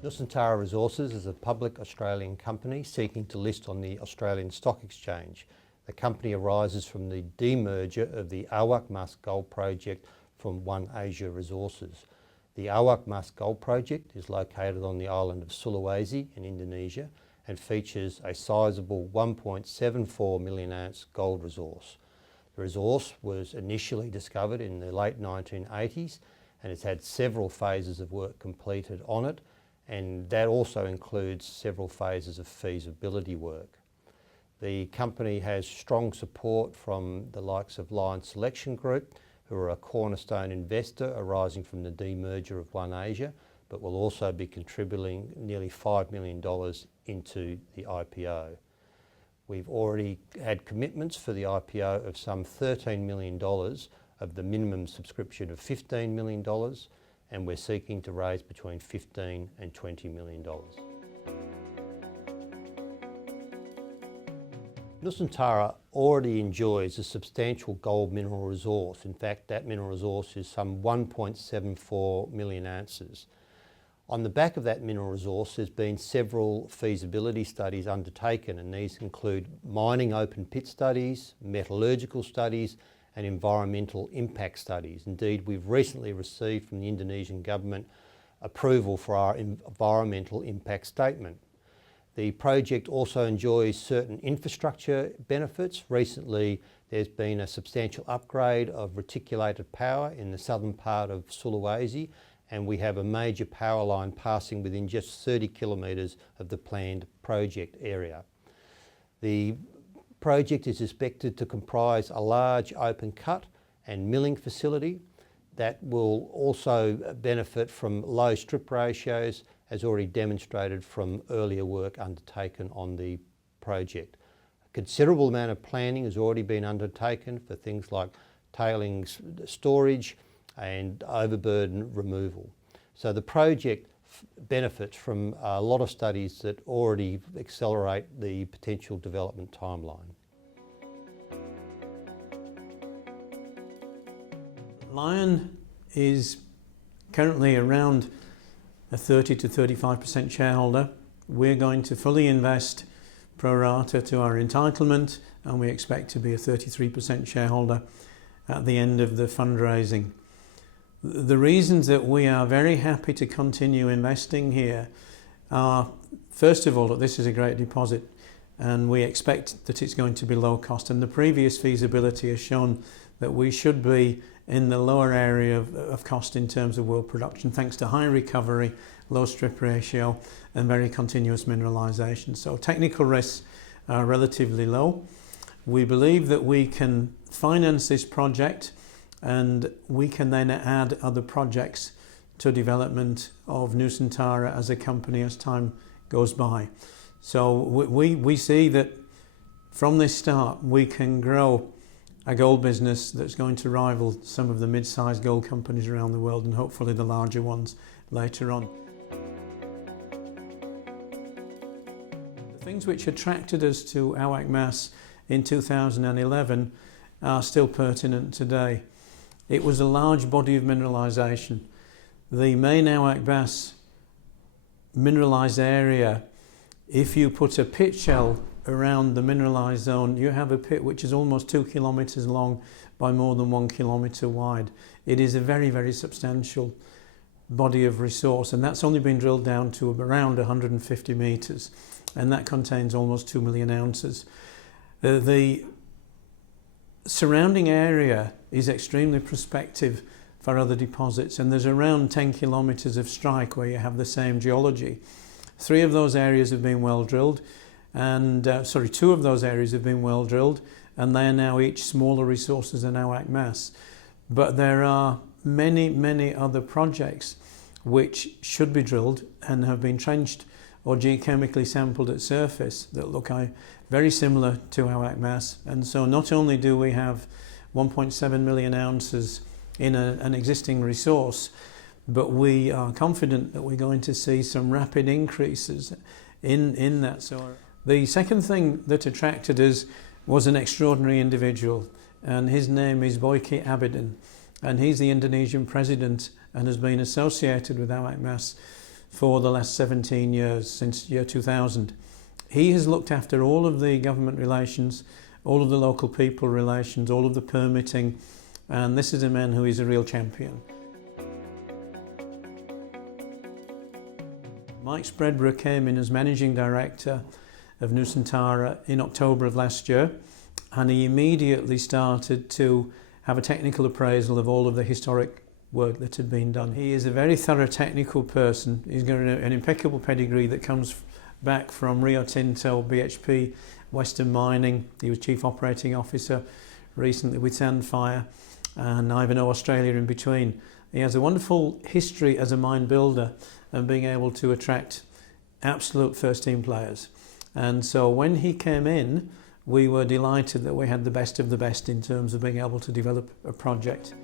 Nusantara Resources is a public Australian company seeking to list on the Australian Stock Exchange. The company arises from the demerger of the Awak Mas Gold Project from One Asia Resources. The Awak Mas Gold Project is located on the island of Sulawesi in Indonesia and features a sizable 1.74 million ounce gold resource. The resource was initially discovered in the late 1980s and it's had several phases of work completed on it, and that also includes several phases of feasibility work. The company has strong support from the likes of Lion Selection Group, who are a cornerstone investor arising from the demerger of One Asia, but will also be contributing nearly $5 million into the IPO. We've already had commitments for the IPO of some $13 million of the minimum subscription of $15 million, and we're seeking to raise between $15 and $20 million. Nusantara already enjoys a substantial gold mineral resource. In fact, that mineral resource is some 1.74 million ounces. On the back of that mineral resource, there's been several feasibility studies undertaken, and these include mining open pit studies, metallurgical studies, and environmental impact studies. Indeed, we've recently received from the Indonesian government approval for our environmental impact statement. The project also enjoys certain infrastructure benefits. Recently, there's been a substantial upgrade of reticulated power in the southern part of Sulawesi, and we have a major power line passing within just 30 kilometres of the planned project area. The project is expected to comprise a large open cut and milling facility that will also benefit from low strip ratios, as already demonstrated from earlier work undertaken on the project. A considerable amount of planning has already been undertaken for things like tailings storage and overburden removal. So the project benefits from a lot of studies that already accelerate the potential development timeline. Lion is currently around a 30 to 35% shareholder. We're going to fully invest pro rata to our entitlement, and we expect to be a 33% shareholder at the end of the fundraising. The reasons that we are very happy to continue investing here are, first of all, that this is a great deposit and we expect that it's going to be low cost, and the previous feasibility has shown that we should be in the lower area of cost in terms of world production, thanks to high recovery, low strip ratio and very continuous mineralisation. So technical risks are relatively low. We believe that we can finance this project and we can then add other projects to development of Nusantara as a company as time goes by. So we see that from this start we can grow a gold business that's going to rival some of the mid-sized gold companies around the world, and hopefully the larger ones later on. The things which attracted us to Awak Mas in 2011 are still pertinent today. It was a large body of mineralisation. The main Awak Mas mineralised area, if you put a pit shell around the mineralised zone, you have a pit which is almost 2 kilometres long by more than 1 kilometre wide. It is a very, very substantial body of resource, and that's only been drilled down to around 150 metres, and that contains almost 2 million ounces. The surrounding area is extremely prospective for other deposits, and there's around 10 kilometres of strike where you have the same geology. 3 of those areas have been well drilled, and 2 of those areas have been well drilled, and they are now each smaller resources than Awak Mas. But there are many, many other projects which should be drilled and have been trenched or geochemically sampled at surface that look very similar to Awak Mas. And so not only do we have 1.7 million ounces in an existing resource, but we are confident that we're going to see some rapid increases in that. So the second thing that attracted us was an extraordinary individual, and his name is Boyke Abidin, and he's the Indonesian president and has been associated with Awak Mas for the last 17 years, since year 2000. He has looked after all of the government relations, all of the local people relations, all of the permitting, and this is a man who is a real champion. Mike Spreadborough came in as Managing Director of Nusantara in October of last year, and he immediately started to have a technical appraisal of all of the historic work that had been done. He is a very thorough technical person. He's got an impeccable pedigree that comes back from Rio Tinto, BHP, Western Mining. He was Chief Operating Officer recently with Sandfire, and Ivanhoe Australia in between. He has a wonderful history as a mine builder and being able to attract absolute first team players. And so when he came in, we were delighted that we had the best of the best in terms of being able to develop a project.